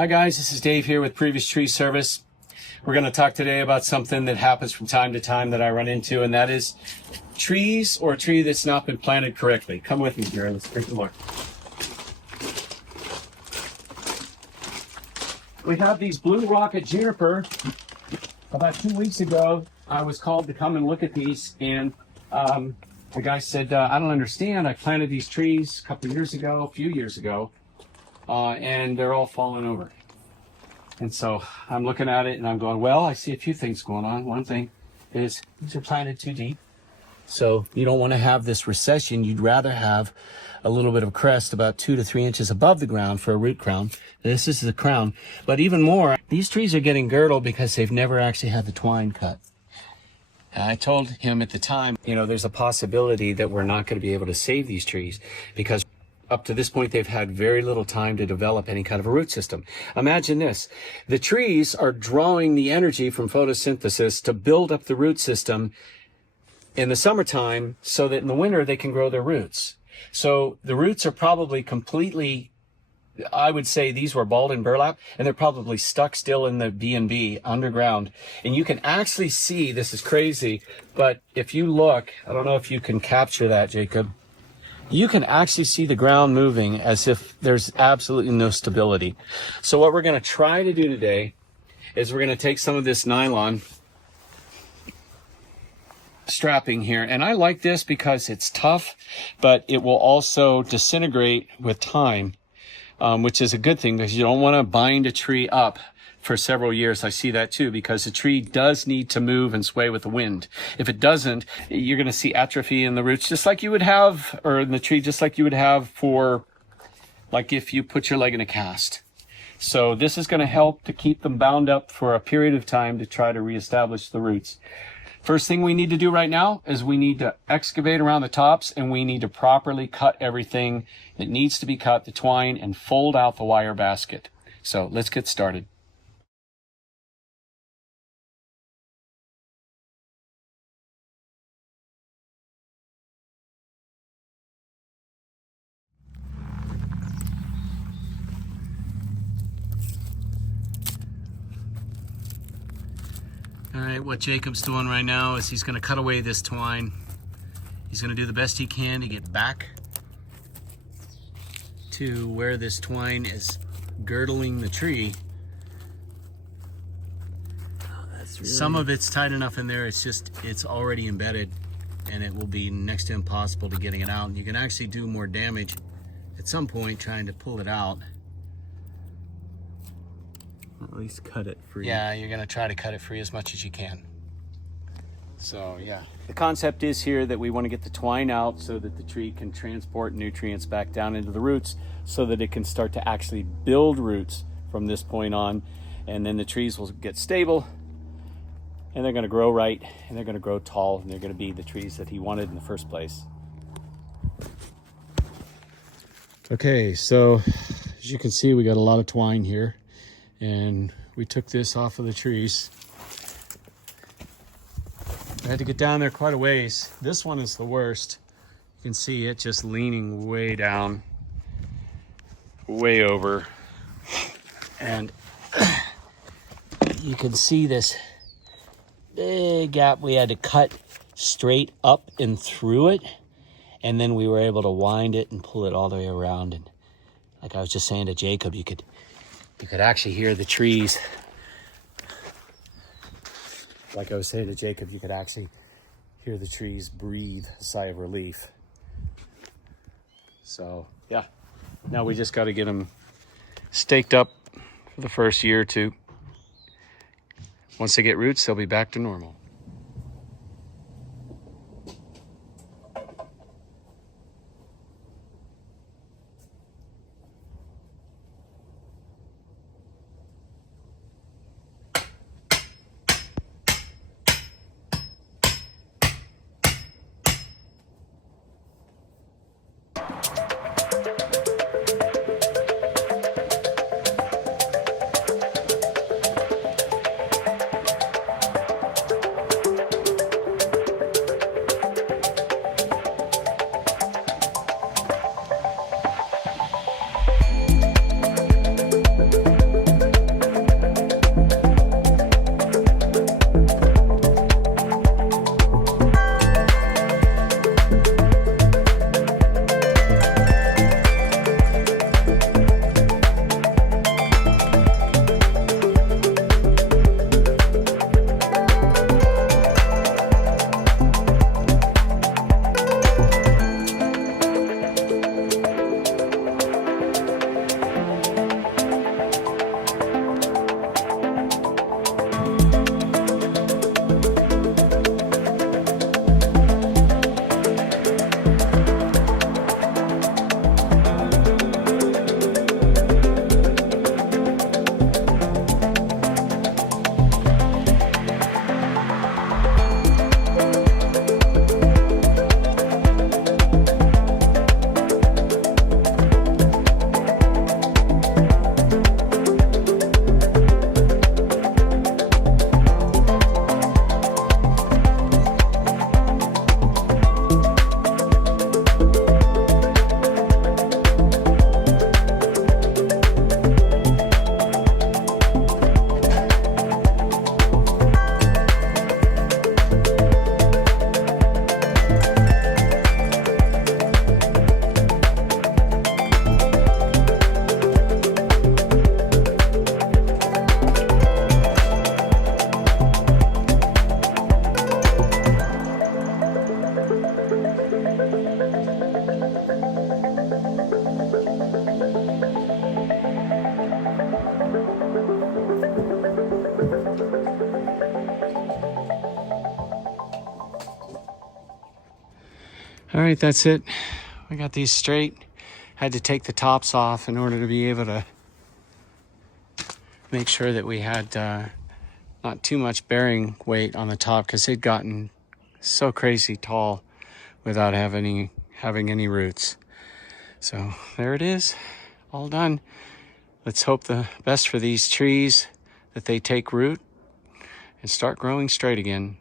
Hi guys, this is Dave here with Previous Tree Service. We're going to talk today about something that happens from time to time that I run into, and that is trees or a tree that's not been planted correctly. Come with me here, let's take a look. We have these blue rocket juniper. About 2 weeks ago, I was called to come and look at these, and the guy said, I don't understand. I planted these trees a few years ago, and they're all falling over. And so I'm looking at it and I'm going, well, I see a few things going on. One thing is these are planted too deep. So you don't want to have this recession. You'd rather have a little bit of crest about 2 to 3 inches above the ground for a root crown. This is the crown. But even more, these trees are getting girdled because they've never actually had the twine cut. And I told him at the time, there's a possibility that we're not going to be able to save these trees because up to this point, they've had very little time to develop any kind of a root system. Imagine this. The trees are drawing the energy from photosynthesis to build up the root system in the summertime so that in the winter they can grow their roots. So the roots are probably completely, I would say these were balled in burlap, and they're probably stuck still in the B&B underground. And you can actually see, this is crazy, but if you look, I don't know if you can capture that, Jacob. You can actually see the ground moving as if there's absolutely no stability. So what we're going to try to do today is we're going to take some of this nylon strapping here. And I like this because it's tough, but it will also disintegrate with time, which is a good thing because you don't want to bind a tree up for several years. I see that too, because the tree does need to move and sway with the wind. If it doesn't, you're going to see atrophy in the roots, just like you would have, or in the tree, just like you would have for, like if you put your leg in a cast. So this is going to help to keep them bound up for a period of time to try to reestablish the roots. First thing we need to do right now is we need to excavate around the tops, and we need to properly cut everything that needs to be cut, the twine, and fold out the wire basket. So let's get started. All right, what Jacob's doing right now is he's going to cut away this twine. He's going to do the best he can to get back to where this twine is girdling the tree. Oh, that's really... Some of it's tight enough in there, it's already embedded, and it will be next to impossible to getting it out. And you can actually do more damage at some point trying to pull it out. At least cut it free. Yeah, you're going to try to cut it free as much as you can. So, yeah. The concept is here that we want to get the twine out so that the tree can transport nutrients back down into the roots so that it can start to actually build roots from this point on. And then the trees will get stable, and they're going to grow right, and they're going to grow tall, and they're going to be the trees that he wanted in the first place. Okay, so as you can see, we got a lot of twine here. And we took this off of the trees. I had to get down there quite a ways. This one is the worst. You can see it just leaning way down, way over. And you can see this big gap. We had to cut straight up and through it. And then we were able to wind it and pull it all the way around. And like I was just saying to Jacob, you could actually hear the trees. Like I was saying to Jacob, you could actually hear the trees breathe a sigh of relief. So, yeah. Now we just got to get them staked up for the first year or two. Once they get roots, they'll be back to normal. All right, that's it. We got these straight. Had to take the tops off in order to be able to make sure that we had not too much bearing weight on the top, because they'd gotten so crazy tall without having any roots. So there it is, all done. Let's hope the best for these trees, that they take root and start growing straight again.